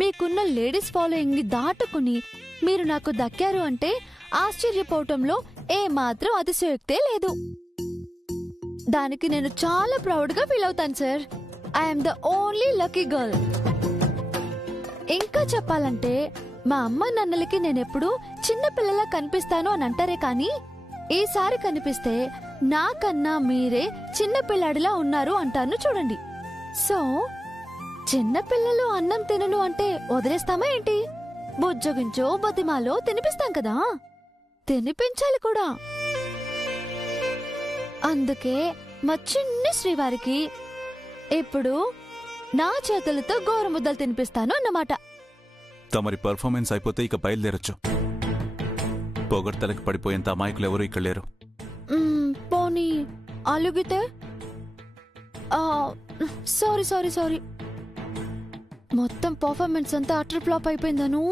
మీకున్న ladies following ని దాటుకుని మీరు నాకు దక్కారు అంటే ఆశ్చర్యపోవటంలో ఏమాత్రం అతిశయోక్తే లేదు. దానికి నేను చాలా ప్రౌడ్ గా ఫీల్ అవుతాను sir. I'm the only lucky girl. ఇంకా చెప్పాలంటే మా అమ్మ నాన్నలకి నేనెప్పుడు చిన్నపిల్లలా కనిపిస్తాను అని అంటారే కానీ ఈసారి కనిపిస్తే నాకన్నా మీరే చిన్నపిల్లాడిలా ఉన్నారు అంటాను చూడండి. సో చిన్నపిల్లలు అన్నం తినను అంటే వదిలేస్తామా ఏంటి? బుజ్జగించో బతిమాలో తినిపిస్తాం కదా, తినిపించాలి కూడా. అందుకే మా చిన్ని శ్రీవారికి ఇప్పుడు నా చేతులతో గోరుముద్దలు తినిపిస్తాను అన్నమాట. తమరి పర్ఫార్మెన్స్ అయిపోతే ఇక బయలుదేరొచ్చు. పొగడ్తలకు పడిపోయేంత అమాయకులు ఎవరు ఇక్కడ లేరు. పోనీ అలుగితే? సారీ సారీ సారీ, మొత్తం పర్ఫార్మెన్స్ అంతా అటర్ ఫ్లాప్ అయిపోయిందను.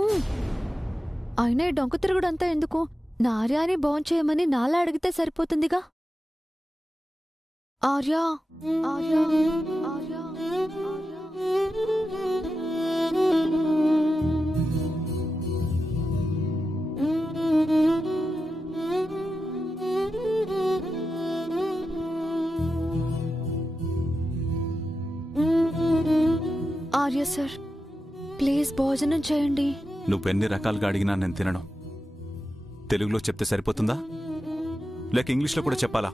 అయినా ఈ డొంక తిరుగుడంతా ఎందుకు? నార్యాని భోంచేయమని నాలా అడిగితే సరిపోతుందిగా. ఆర్యా ఆర్యా ఆర్యా ఆర్య సార్, ప్లీజ్ భోజనం చేయండి. నువ్వెన్ని రకాలుగా అడిగినా నేను తినను. తెలుగులో చెప్తే సరిపోతుందా లేక ఇంగ్లీష్లో కూడా చెప్పాలా?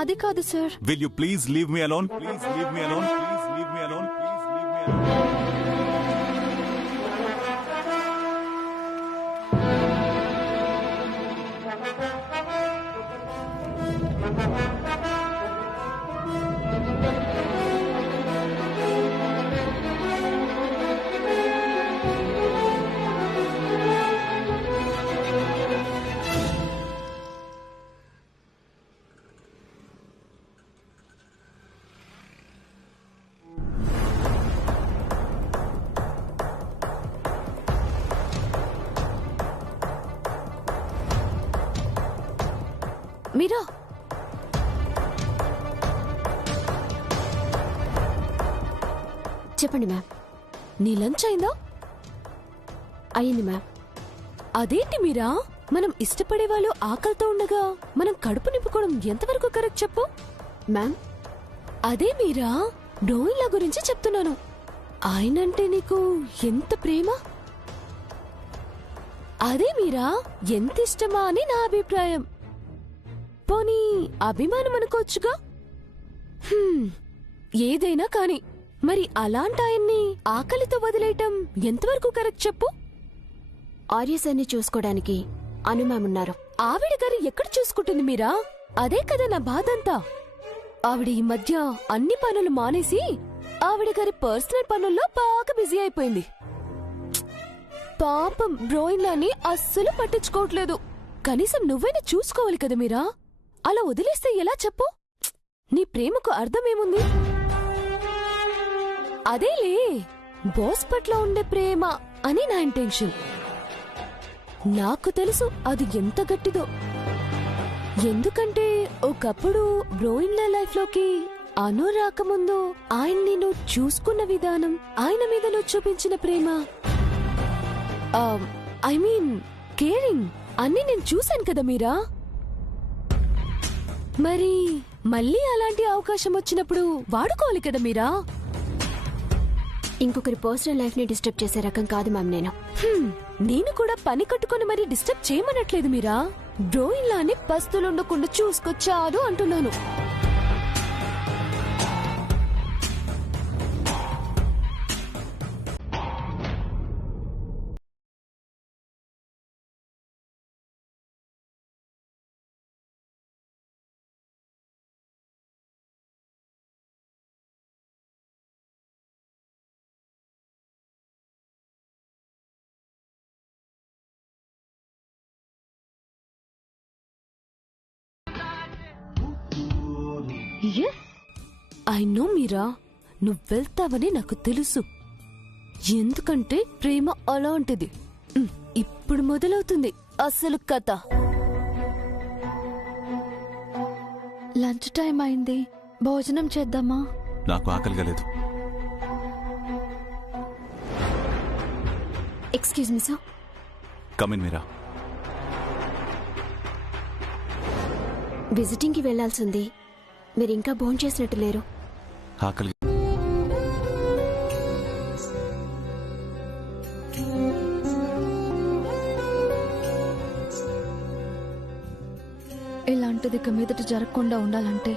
అది కాదు sir. Will you please leave me alone? Please leave me alone. Please leave me alone. Please leave me alone. మీరా? చెప్పండి మ్యామ్. నీ లంచ్ అయిందా? అయ్యింది మ్యామ్. అదేంటి మీరా, మనం ఇష్టపడే వాళ్ళు ఆకలితో ఉండగా మనం కడుపు నింపుకోవడం ఎంతవరకు కరెక్ట్ చెప్పు? మ్యామ్ అదే మీరా, డోయిలా గురించి చెప్తున్నాను. ఆయనంటే నీకు ఎంత ప్రేమ? అదే మీరా, ఎంత ఇష్టమా అని నా అభిప్రాయం. పోనీ అభిమానం అనుకోవచ్చుగా. ఏదైనా కాని మరి అలాంటి ఆయన్ని ఆకలితో వదిలేయటం ఎంతవరకు కరెక్ట్ చెప్పు? ఆర్య సార్ని చూసుకోవడానికి అను మ్యామ్ ఉన్నారు. ఆవిడ గారు ఎక్కడ చూసుకుంటుంది మీరా? అదే కదా నా బాధంతా. ఆవిడ ఈ మధ్య అన్ని పనులు మానేసి ఆవిడ గారి పర్సనల్ పనుల్లో బాగా బిజీ అయిపోయింది. పాపం బ్రోయిన్లాని అస్సలు పట్టించుకోవట్లేదు. కనీసం నువ్వైనా చూసుకోవాలి కదా మీరా. అలా వదిలేస్తే ఎలా చెప్పు? నీ ప్రేమకు అర్థమేముంది? అదేలే, బాస్ పట్ల ఉండే ప్రేమ అని నా ఇంటెన్షన్. నాకు తెలుసు అది ఎంత గట్టిదో. ఎందుకంటే ఒకప్పుడు బ్రోయిన్ల లైఫ్ లోకి అను రాకముందు ఆయన్ని నువ్వు చూసుకున్న విధానం, ఆయన మీద నువ్వు చూపించిన ప్రేమ, ఐ మీన్ కేరింగ్ అన్ని నేను చూశాను కదా మీరా. మరి మళ్ళీ అలాంటి అవకాశం వచ్చినప్పుడు వాడుకోవాలి కదా మీరా. ఇంకొకరి పర్సనల్ లైఫ్ ని డిస్టర్బ్ చేసే రకం కాదు మ్యామ్ నేను. నేను కూడా పని కట్టుకుని మరీ డిస్టర్బ్ చేయమనట్లేదు మీరా. డ్రోయిన్ లాని పస్తులుండకుండా చూసుకొచ్చారు అంటున్నాను. ఐ నో మీరా, నువ్వెళ్తావని నాకు తెలుసు. ఎందుకంటే ప్రేమ అలాంటిది. ఇప్పుడు మొదలవుతుంది అసలు కథ. లంచ్ టైం అయింది, భోజనం చేద్దామా? నాకు ఆకలిగా లేదు. Excuse me sir. కమిన్ మీరా. విజిటింగ్కి వెళ్లాల్సింది. మీరు ఇంకా భోంచేసినట్టు లేరు. ఆకలి. ఇలాంటిది ఇక మీదట జరగకుండా ఉండాలంటే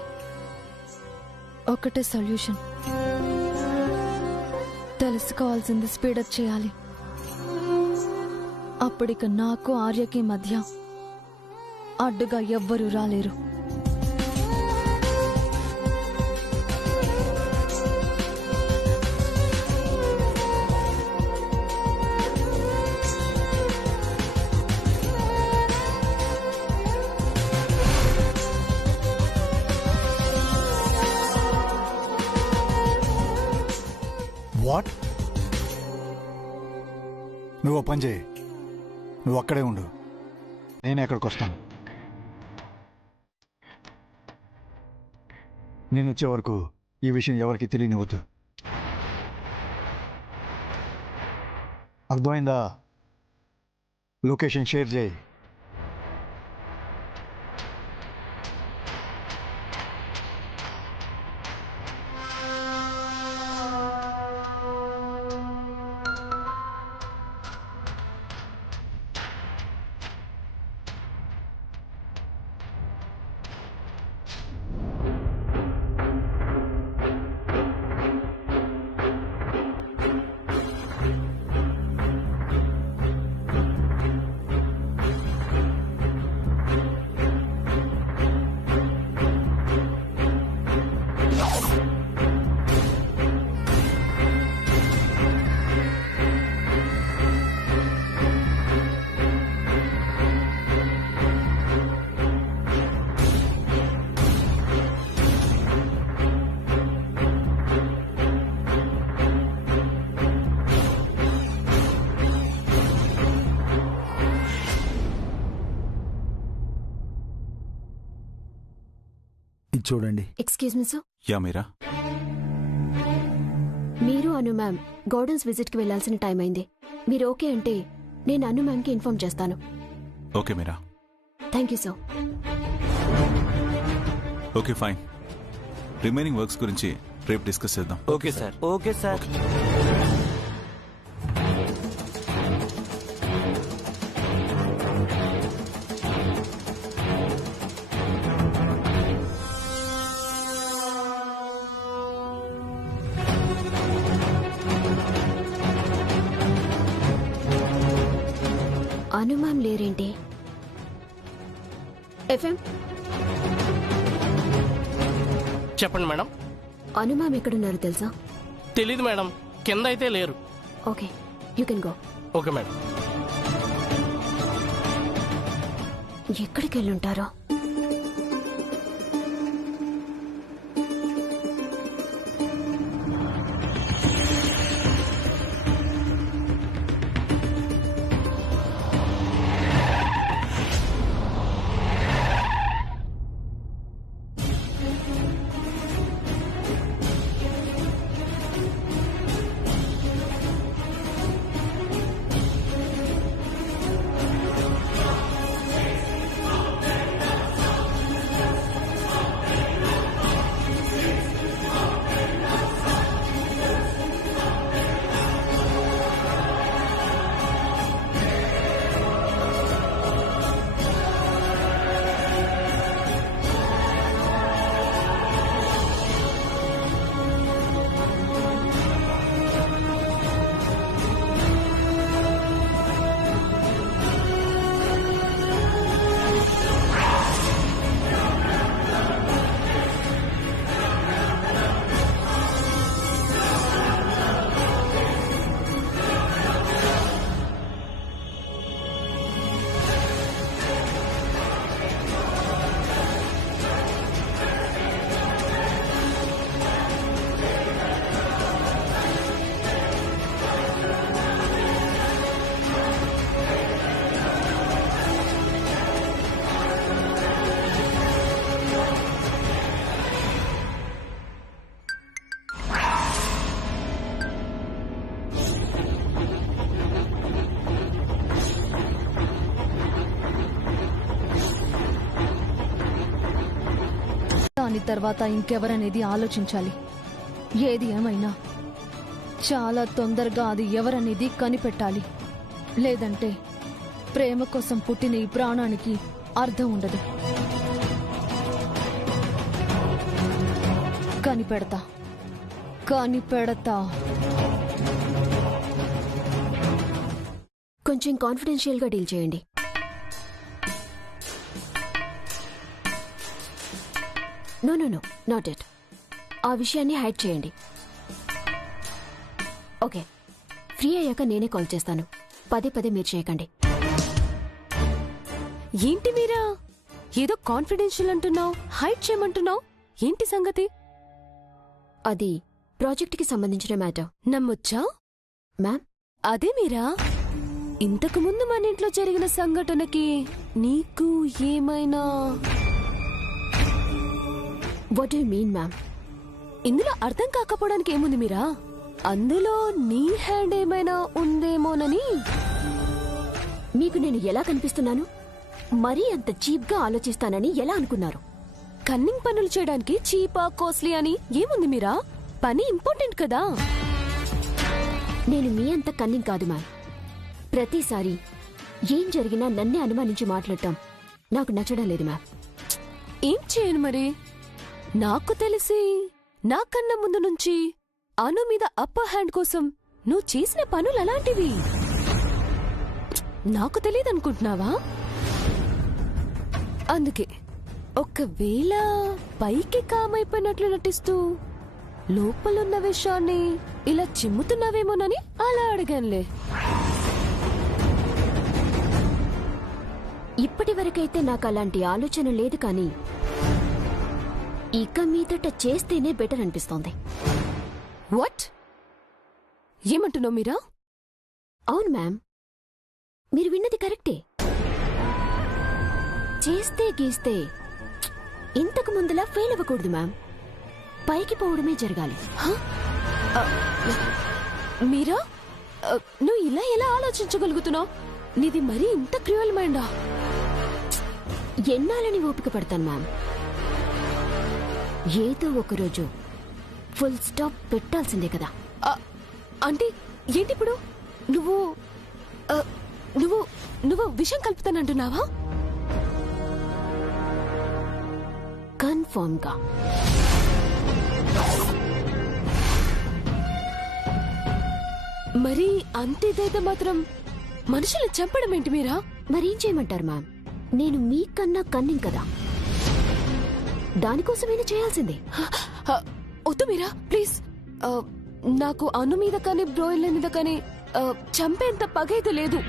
ఒకటే సొల్యూషన్. తెలుసుకోవాల్సింది స్పీడప్ చేయాలి. అప్పుడిక నాకు ఆర్యకి మధ్య అడ్డుగా ఎవ్వరూ రాలేరు. వాట్? నువ్వు ఓ పని చేయి, నువ్వు అక్కడే ఉండు, నేను ఎక్కడికి వస్తాను. నేను వచ్చే వరకు ఈ విషయం ఎవరికి తెలియనివ్వద్దు. అర్థమైందా? లొకేషన్ షేర్ చేయి. చూడండి. Excuse me sir. యా మీరా. మీరు అను మ్యామ్ గోడౌన్స్ విజిట్కి వెళ్లాల్సిన టైం అయింది. మీరు ఓకే అంటే నేను అను మ్యామ్కి ఇన్ఫార్మ్ చేస్తాను. ఓకే మీరా. Thank you sir. Okay fine. Remaining works గురించి రేపు డిస్కస్ చేద్దాం. Okay sir. Okay sir. Anu ma'am లేరేంటి? ఎఫ్ఎం చెప్పండి మేడం. అను మ్యామ్ ఎక్కడున్నారు తెలుసా? తెలీదు మేడం, కింద అయితే లేరు. Okay, you can go. Okay madam. ఎక్కడికి వెళ్ళుంటారో? దాని తర్వాత ఇంకెవరనేది ఆలోచించాలి. ఏది ఏమైనా చాలా తొందరగా అది ఎవరనేది కనిపెట్టాలి. లేదంటే ప్రేమ కోసం పుట్టిన ఈ ప్రాణానికి అర్థం ఉండదు. కనిపెడతా. కొంచెం కాన్ఫిడెన్షియల్ గా డీల్ చేయండి. No no no not it. ఆ విషయాన్ని హైడ్ చేయండి. ఓకే, ఫ్రీ అయ్యాక నేనే కాల్ చేస్తాను. పదే పదే మీరు చేయకండి. ఏంటి మీరా ఏదో కాన్ఫిడెన్షియల్ అంటున్నావు, హైడ్ చేయమంటున్నావు, ఏంటి సంగతి? అది ప్రాజెక్ట్కి సంబంధించిన మ్యాటర్. నమ్మొచ్చా? మ్యామ్, అదే మీరా ఇంతకు ముందు మన ఇంట్లో జరిగిన సంఘటనకి నీకు ఏమైనా వాట్ యు మీన్ మ్యామ్? ఇందులో అర్థం కాకపోవడానికి ఏముంది మీరా? అందులో నీ హ్యాండ్ ఏమైనా ఉందేమోనని. మీకు నేను ఎలా కనిపిస్తున్నాను? మరీ అంత చీప్ గా ఆలోచిస్తానని ఎలా అనుకున్నారు? కన్నింగ్ పనులు చేయడానికి చీపా కాస్ట్లీ అని ఏముంది మీరా? పని ఇంపార్టెంట్ కదా. నేను మీ అంత కన్నింగ్ కాదు మ్యామ్. ప్రతిసారి ఏం జరిగినా నన్నే అనుమానించి మాట్లాడటం నాకు నచ్చడం లేదు మ్యామ్. ఏం చేయను మరి? నాకు తెలిసి నాకన్నా ముందు నుంచి అను మీద అప్పర్ హ్యాండ్ కోసం నువ్వు చేసిన పనులు అలాంటివి. నాకు తెలియదనుకుంటున్నావా? అందుకే ఒకవేళ పైకి కామైపోయినట్లు నటిస్తూ లోపలున్న విషయాన్ని ఇలా చిమ్ముతున్నావేమోనని అలా అడిగానులే. ఇప్పటి వరకైతే నాకు అలాంటి ఆలోచన లేదు, కానీ ఇక మీదట చేస్తేనే బెటర్ అనిపిస్తోంది. వాట్? ఏమంటున్నావు మీరా? అవును మ్యామ్, మీరు విన్నది కరెక్టే. చేస్తే గీస్తే ఇంతకు ముందులా ఫెయిల్ అవ్వకూడదు మ్యామ్. పైకి పోవడమే జరగాలి. మీరా నువ్వు ఇలా ఎలా ఆలోచించగలుగుతున్నావు? నీది మరీ ఇంత క్రూయల్ మైండా? ఎన్నాలని ఓపిక పడతాను మ్యామ్. ఏదో ఒకరోజు ఫుల్ స్టాప్ పెట్టాల్సిందే కదా. అంటే ఏంటి ఇప్పుడు? నువ్వు నువ్వు నువ్వు విషయం కలుపుతానంటున్నావా? కన్ఫర్మ్ గా. మరి అంతేదైతే మాత్రం మనుషులు చంపడం ఏంటి మీరా? మరేం చేయమంటారు మ్యామ్? నేను మీకన్నా కన్నింగ్ కదా, దానికోసమైనా చేయాల్సిందే. వద్దు మీరా, ప్లీజ్. నాకు అను మీద కానీ బ్రోయిల్ మీద కానీ చంపేంత పగైతే లేదు.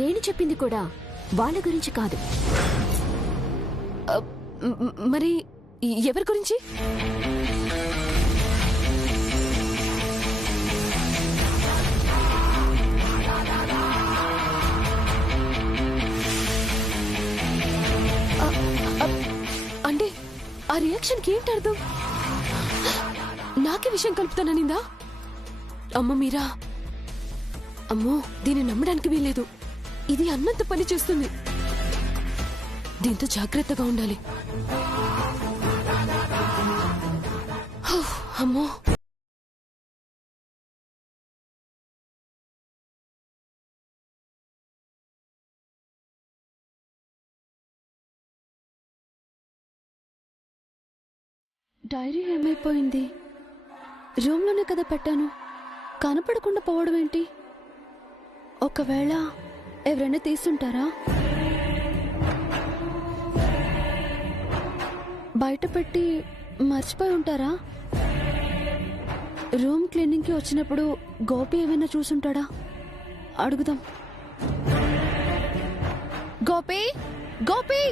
నేను చెప్పింది కూడా వాళ్ళ గురించి కాదు. మరి ఎవరి గురించి? అంటే ఆ రియాక్షన్కి ఏంటి అర్థం? నాకే విషయం కలుపుతాననిందా? అమ్మ మీరా, అమ్మో, దీన్ని నమ్మడానికి వీల్లేదు. ఇది అన్నంత పని చేస్తుంది. దీంతో జాగ్రత్తగా ఉండాలి. అమ్మో, డైరీ ఏమైపోయింది? రూమ్లోనే కదా పెట్టాను, కనపడకుండా పోవడం ఏంటి? ఒకవేళ ఎవరైనా తీసుంటారా? బయట పెట్టి మర్చిపోయి ఉంటారా? రూమ్ క్లీనింగ్కి వచ్చినప్పుడు గోపి ఏమైనా చూసుంటాడా? అడుగుదాం. గోపి, గోపి!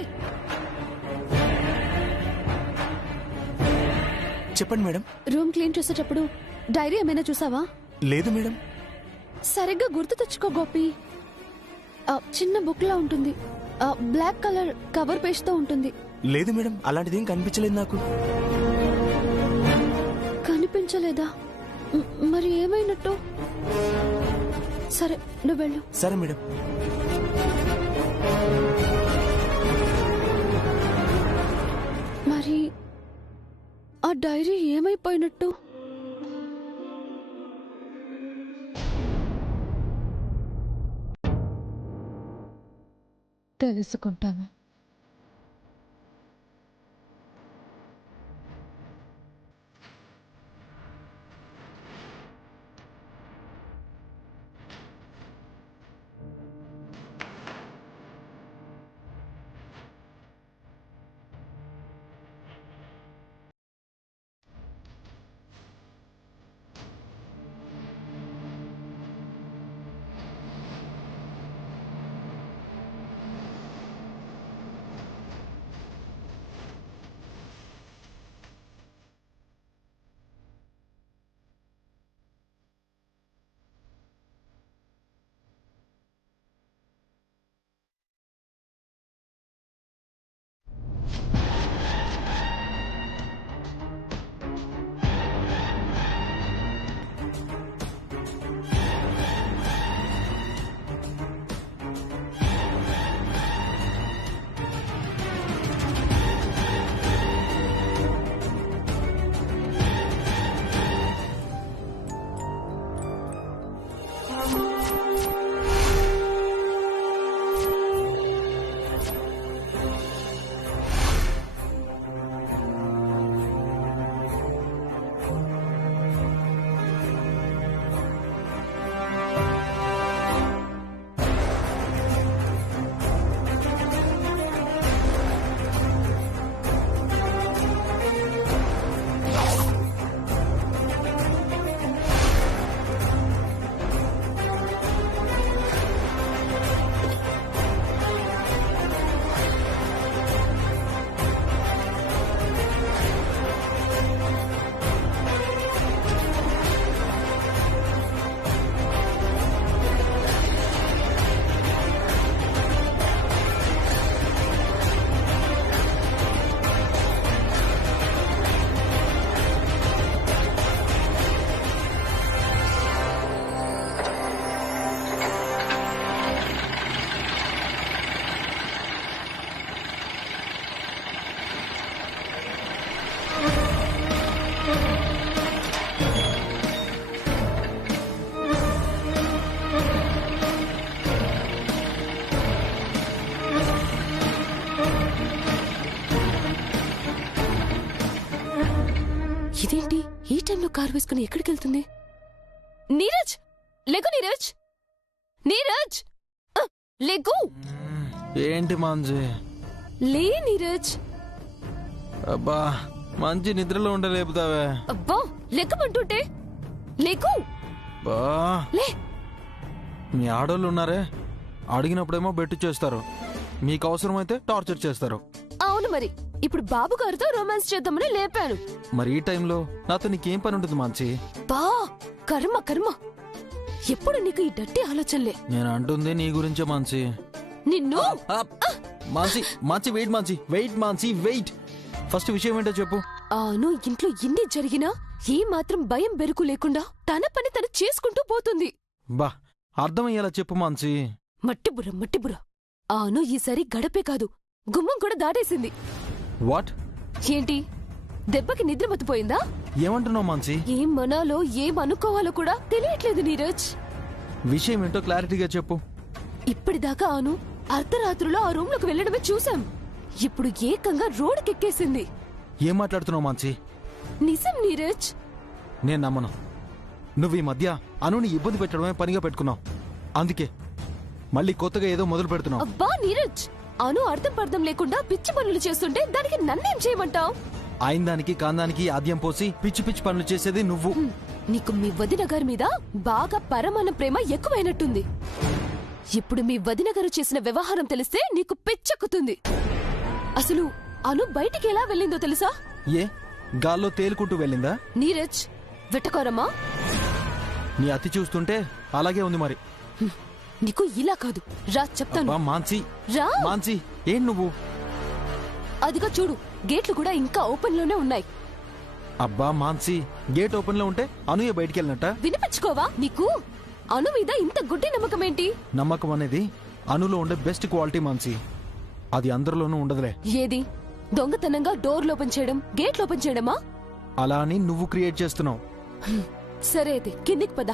చెప్పండి మేడం. రూమ్ క్లీన్ చేసేటప్పుడు డైరీ ఏమైనా చూసావా? లేదు మేడం. సరిగ్గా గుర్తు తెచ్చుకో గోపి. చిన్న బుక్ లా ఉంటుంది, బ్లాక్ కలర్ కవర్ పేజ్ తో ఉంటుంది. లేదు మేడం, అలాంటిదేం కనిపించలేదు నాకు. కనిపించలేదా? మరి ఏమైనట్టు? సరే, నువ్వు వెళ్ళు. సరే మేడం. మరి ఆ డైరీ ఏమైపోయినట్టు? తెలుసుకుంటాను. ఇదేంటి ఈ టైంలో కారు వేసుకుని ఎక్కడికి వెళ్తుంది? నీరజ్, లెగు నీరజ్, నీరజ్ లెగు. ఏంటి మాంజీ? లే నీరజ్. అబ్బా మంచి నిద్రలో ఉండలేపుతావే. అబ్బా లెక్కమంటుంటే లెగు. బా లే. మీ ఆడోళ్ళు ఉన్నారే, అడిగినప్పుడేమో బెట్టు చేస్తారు, మీకు అవసరమైతే టార్చర్ చేస్తారు. అవును మరి, ఇప్పుడు బాబు గారితో రొమాన్స్ చేద్దామని లేపాను. మరి ఈ టైంలో నాతో నీకేం పని ఉంటుంది మాంచి? బా కర్మ కర్మ, ఎప్పుడు నీకు ఈ డట్టి ఆలోచనలే. నేను అంటుంది నీ గురించే మాంచి. నిన్ను మాంచి మాంచి వెయిట్ మాంచి, వెయిట్ మాంచి వెయిట్. ఫస్ట్ విషయం ఏంటో చెప్పు. ఆను ఇంట్లో ఇన్ని జరిగినా ఏ మాత్రం భయం బెరుకు లేకుండా తన పని తను చేసుకుంటూ పోతుంది. బా అర్థమయ్యేలా చెప్పు మాంచి. మట్టిబుర్ర మట్టిబుర్ర. ఆను ఈసారి గడపే కాదు, గుమ్మం కూడా దాటేసింది. వాట్? ఏంటి దెబ్బకి నిద్ర మతిపోయిందా? ఏమంటున్నావు మాంచి? ఏం మనాలో ఏం అనుకోవాలో కూడా తెలియట్లేదు నీరజ్. విషయం ఏంటో క్లారిటీగా చెప్పు. ఇప్పటిదాకా ఆను అర్ధరాత్రులో ఆ రూమ్ లోకి వెళ్లడమే చూసాం. ఇప్పుడు ఏకంగా రోడ్డుకెక్కేసింది. ఏం మాట్లాడుతున్నావు మాంచి? నిజం నీరజ్. నేను నమ్మను. నువ్వు ఈ మధ్య అనుని ఇబ్బంది పెట్టడమే పనిగా పెట్టుకున్నావు, అందుకే మళ్ళీ కొత్తగా ఏదో మొదలు పెడుతున్నావు. అబ్బా నీరజ్, అను అర్థం పర్థం లేకుండా పిచ్చి పనులు చేస్తుంటే దానికి నన్నేం చేయమంటావు? అయిన దానికి కాందానికి ఆద్యం పోసి పిచ్చి పిచ్చి పనులు చేసేది నువ్వు. నీకు మీ వదిన గారి మీద బాగా పరమాన ప్రేమ ఎక్కువైనట్టుంది. ఇప్పుడు మీ వదిన గారు చేసిన వ్యవహారం తెలిస్తే నీకు పిచ్చెక్కుతుంది. అసలు అను బయటికి ఎలా వెళ్ళిందో తెలుసా? ఏ గాల్లో తేలుకుంటూ వెళ్ళిందా? నీరజ్ వెట్టకోరమ్మా. నీ అతి చూస్తుంటే అలాగే ఉంది. మరి నీకు ఇలా కాదు, రా చెప్తాను. అబ్బా మాన్సి, రా. మాన్సి ఏం నువ్వు? అదిగో చూడు, గేట్లు కూడా ఇంకా ఓపెన్ లోనే ఉన్నాయి. అబ్బా మాన్సి, గేట్ ఓపెన్ లో ఉంటే అనుయ బయటికి వెళ్ళినట్ట? వినిపించుకోవా? నీకు అను మీద ఇంత గుడ్డి నమ్మకం ఏంటి? నమ్మకం అనేది అనులో ఉండే బెస్ట్ క్వాలిటీ మాన్సి, అది అందరిలోనూ ఉండదులే. ఏది? దొంగతనంగా డోర్లు ఓపెన్ చేయడం, గేట్లు ఓపెన్ చేయడమా? అలా అని నువ్వు క్రియేట్ చేస్తున్నావు. సరే అయితే కిందికి పద.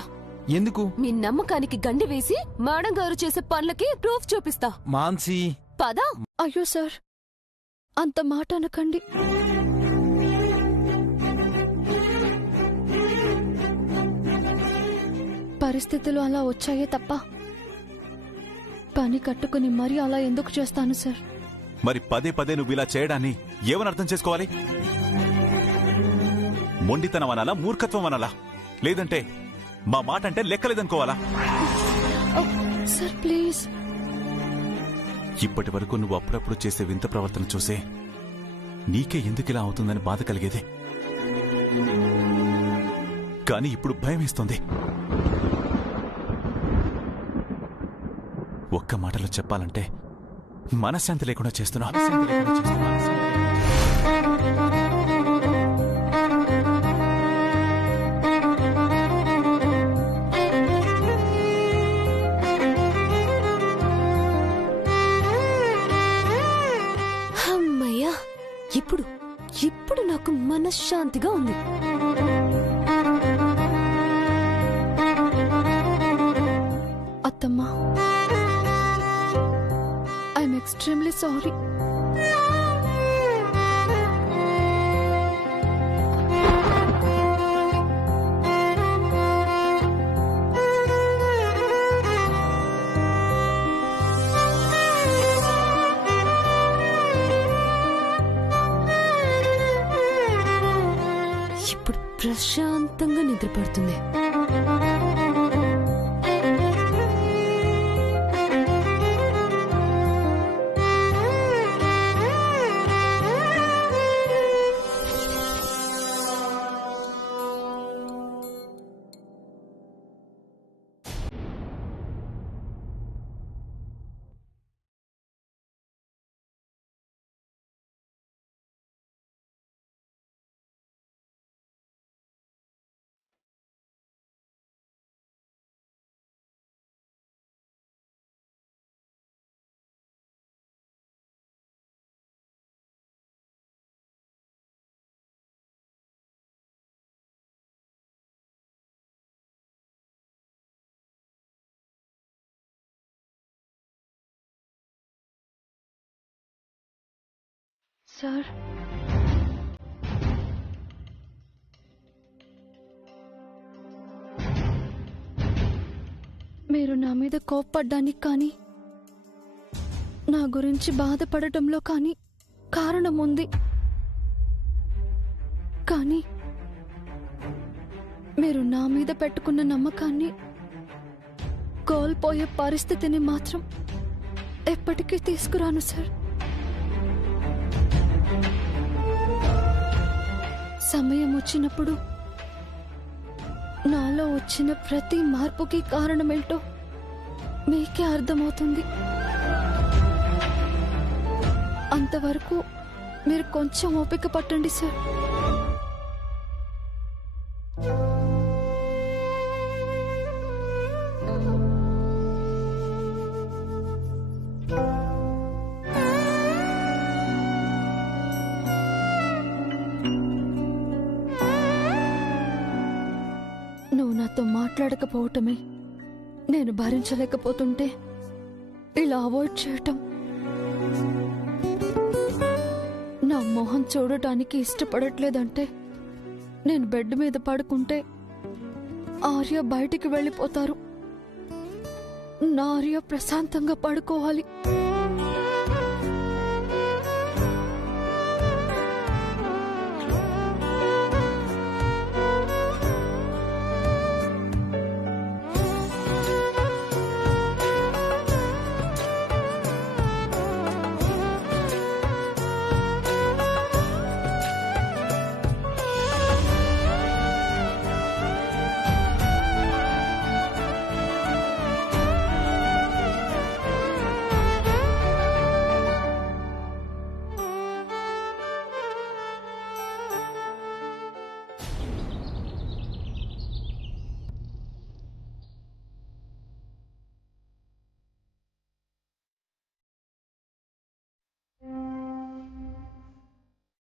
ఎందుకు? మీ నమ్మకానికి గండి వేసి మేడం గారు చేసే పనులకి ప్రూఫ్ చూపిస్తా. మాన్సి, పద. అయ్యో సార్, అంత మాట అనకండి. పరిస్థితులు అలా వచ్చాయే తప్ప పని కట్టుకుని మరీ అలా ఎందుకు చేస్తాను సార్? మరి పదే పదే నువ్వు ఇలా చేయడాన్ని ఏమని అర్థం చేసుకోవాలి? మొండితనం అనాలా, మూర్ఖత్వం అనాలా, లేదంటే మా మాట అంటే లెక్కలేదనుకోవాలా? Sir please. ఇప్పటి వరకు నువ్వు అప్పుడప్పుడు చేసే వింత ప్రవర్తన చూసే నీకే ఎందుకు ఇలా అవుతుందని బాధ కలిగేది. కానీ ఇప్పుడు భయం వేస్తుంది. ఒక్క మాటలో చెప్పాలంటే మనశ్శాంతి లేకుండా చేస్తున్నా. అమ్మయ్యా, ఇప్పుడు నాకు మనశ్శాంతిగా ఉంది. అత్తమ్మా, ఐఎమ్ ఎక్స్ట్రీమ్లీ సారీ. ఇప్పుడు ప్రశాంతంగా నిద్రపడుతుంది. సార్, మీరు నా మీద కోప్పడ్డానికి కానీ నా గురించి బాధపడటంలో కానీ కారణం ఉంది. కానీ మీరు నా మీద పెట్టుకున్న నమ్మకాన్ని కోల్పోయే పరిస్థితిని మాత్రం ఎప్పటికీ తీసుకురాను సార్. సమయం వచ్చినప్పుడు నాలో వచ్చిన ప్రతి మార్పుకి కారణమేంటో మీకే అర్థమవుతుంది. అంతవరకు మీరు కొంచెం ఓపిక పట్టండి సార్. నువ్వు నాతో మాట్లాడకపోవటమే నేను భరించలేకపోతుంటే ఇలా అవాయిడ్ చేయటం, నా మొహం చూడటానికి ఇష్టపడట్లేదంటే నేను బెడ్ మీద పడుకుంటే ఆర్య బయటికి వెళ్ళిపోతారు. నా ఆర్య ప్రశాంతంగా పడుకోవాలి.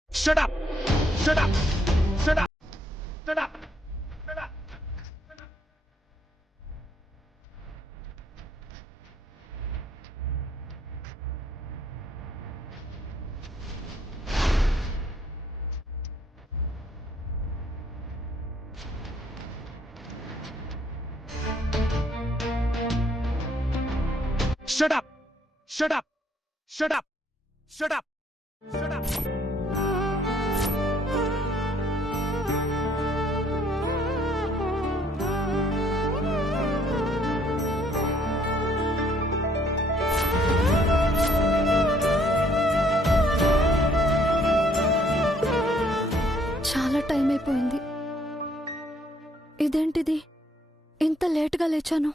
Shut up! Shut up! Shut up! Shut up! Shut up! Shut up! Shut up! చాలా టైం అయిపోయింది. ఇదేంటిది, ఇంత లేటుగా లేచాను?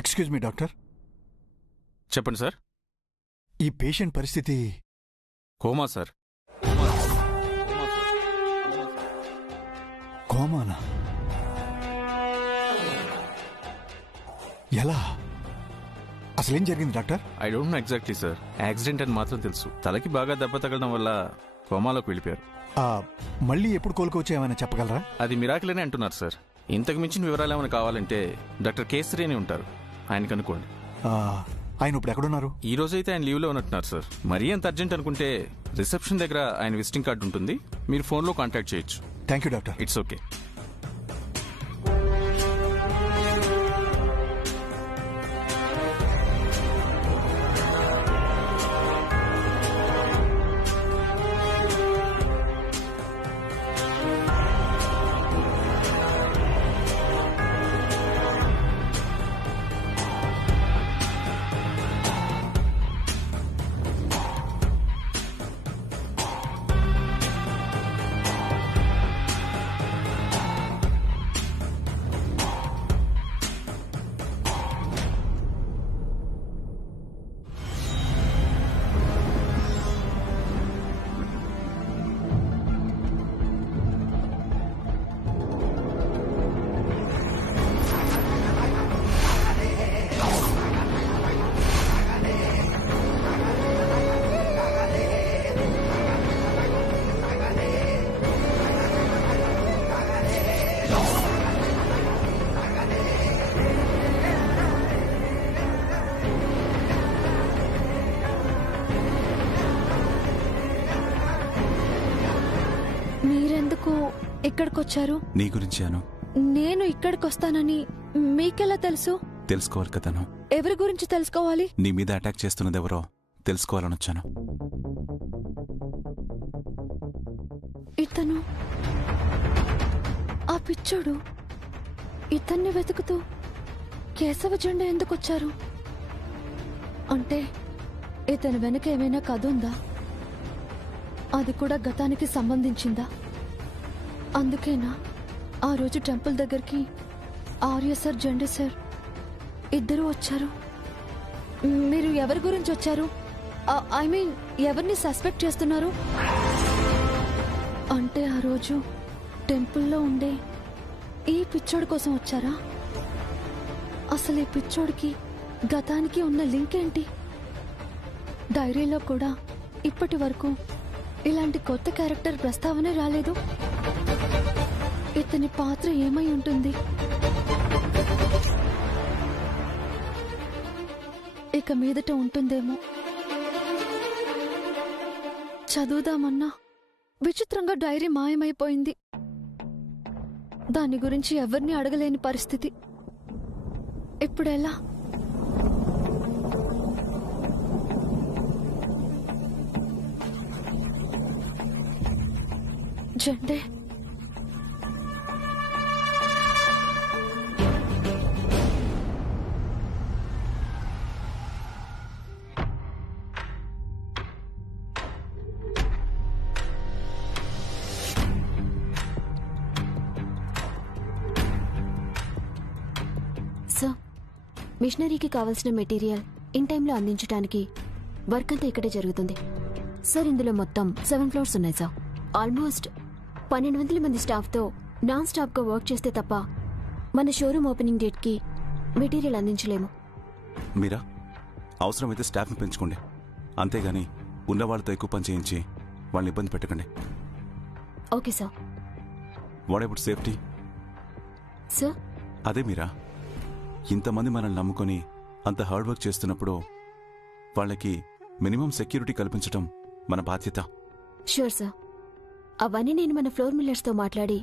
ఎక్స్క్యూజ్ మీ డాక్టర్, చెప్పండి సార్. ఈ పేషెంట్ పరిస్థితి కోమా సార్. కోమానా? ఎలా? అసలేం జరిగింది doctor? I don't know exactly sir. Accident అని మాత్రం తెలుసు. తలకి బాగా దెబ్బ తగలడం వల్ల కోమాలోకి వెళ్ళిపోయారు. మళ్ళీ ఎప్పుడు కోలుకోవచ్చు ఏమైనా చెప్పగలరా? అది మిరాకిల్ అని అంటున్నారు సార్. ఇంతకు మించిన వివరాలు ఏమైనా కావాలంటే డాక్టర్ కేసరి అని ఉంటారు, ఆయన కనుక్కోండి. ఆయన ఇప్పుడు ఎక్కడున్నారు? ఈ రోజైతే ఆయన లీవ్లో ఉన్నట్టున్నారు సార్. మరీ అంత అర్జెంట్ అనుకుంటే రిసెప్షన్ దగ్గర ఆయన విజిటింగ్ కార్డు ఉంటుంది, మీరు ఫోన్లో కాంటాక్ట్ చేయొచ్చు. Thank you doctor. It's okay. మీరెందుకు ఇక్కడికొచ్చారు? నీ గురించి అను. నేను ఇక్కడికొస్తానని మీకెలా తెలుసు? తెలుసుకోవాలి కదను. ఎవరి గురించి తెలుసుకోవాలి? నీ మీద అటాక్ చేస్తున్నది ఎవరో తెలుసుకోవాలని వచ్చాను. ఇతను ఆ పిచ్చోడు ఇతన్ని వెతుకుతూ కేశవ జెండా ఎందుకొచ్చారు? అంటే ఇతని వెనక ఏమైనా కథ ఉందా? అది కూడా గతానికి సంబంధించిందా? అందుకేనా ఆ రోజు టెంపుల్ దగ్గరికి ఆర్య సార్, జెండే సార్ ఇద్దరూ వచ్చారు? మీరు ఎవరి గురించి వచ్చారు? ఐ మీన్ ఎవరిని సస్పెక్ట్ చేస్తున్నారు? అంటే ఆ రోజు టెంపుల్లో ఉండే ఈ పిచ్చోడి కోసం వచ్చారా? అసలు ఈ పిచ్చోడికి గతానికి ఉన్న లింక్ ఏంటి? డైరీలో కూడా ఇప్పటి వరకు ఇలాంటి కొత్త క్యారెక్టర్ ప్రస్తావనే రాలేదు. ఇతని పాత్ర ఏమై ఉంటుంది? ఇక మీదట ఉంటుందేమో. చదువుదామన్నా విచిత్రంగా డైరీ మాయమైపోయింది. దాని గురించి ఎవరిని అడగలేని పరిస్థితి. ఇప్పుడెలా? జెండే సార్, మిషనరీకి కావాల్సిన మెటీరియల్ ఇన్ టైంలో అందించడానికి వర్క్ అంతా ఇక్కడే జరుగుతుంది. సార్, ఇందులో మొత్తం 7 ఫ్లోర్స్ ఉన్నాయి సార్. ఆల్మోస్ట్ 1200 మంది స్టాఫ్తో నాన్ స్టాప్గా వర్క్ చేస్తే తప్ప మన షోరూమ్ ఓపెనింగ్ డేట్కి మెటీరియల్ అందించలేము. మీరా అవసరమైతే స్టాఫ్ని పెంచుకోండి, అంతేగాని ఉన్న వాళ్ళతో ఎక్కువ పని చేయించి వాళ్ళని ఇబ్బంది పెట్టకండి. Okay sir. What about safety? Sir, అదే మీరా, ఇంతమంది మనల్ని నమ్ముకొని అంత హార్డ్ వర్క్ చేస్తున్నప్పుడు వాళ్ళకి మినిమం సెక్యూరిటీ కల్పించడం మన బాధ్యత. Sure sir. అవన్నీ నేను మన ఫ్లోర్ మిల్లర్స్తో మాట్లాడి